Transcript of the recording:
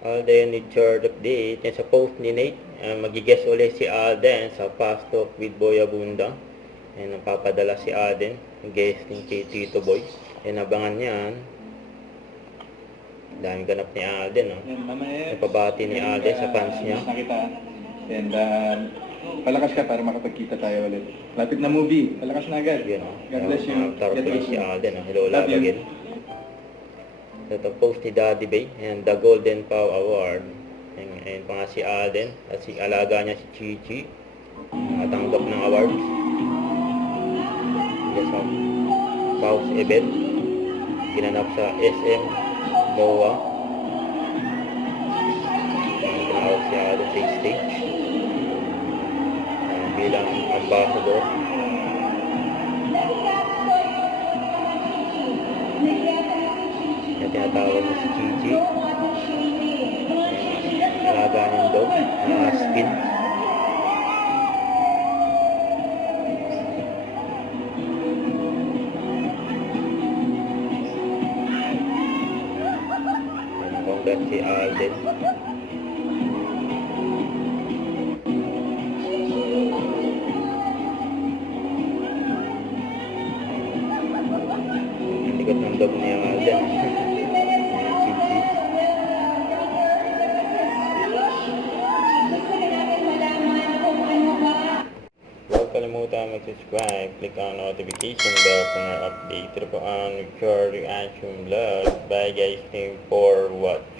Alden with third update. Yan sa post ni Nate. Magigess ulit si Alden sa Fast Talk with Boy Abunda. Yan, napapadala si Alden. Guesting kay Tito Boy. Yan, abangan yan. Daming ganap ni Alden. Oh. Napabati ni Alden sa fans niya. Nakita. And palakas ka para makapagkita tayo ulit. Lapit na movie. Palakas na agad. Yun, oh. God bless you. Tarpuli si Alden. Oh. Hello, Love you. Labagin. Ito post ni Daddy Bay and the Golden Pau Award. Ayun pa nga si Alden at si alaga niya si Chichi nakatanggap ng award. Yes, Pau's event ginanap sa SM Boa. Tinawag si Alden sa stage bilang ambassador. Tinatawag na si Gigi. Alaga niyang dog na spin. Congrats si Alden. Ang likod ng dog ni Alden. Huwag kalimutan mag-subscribe, click on notification bell for more updates. Ito po ang Pure Reaction Vlog. Bye guys, thank you for watching.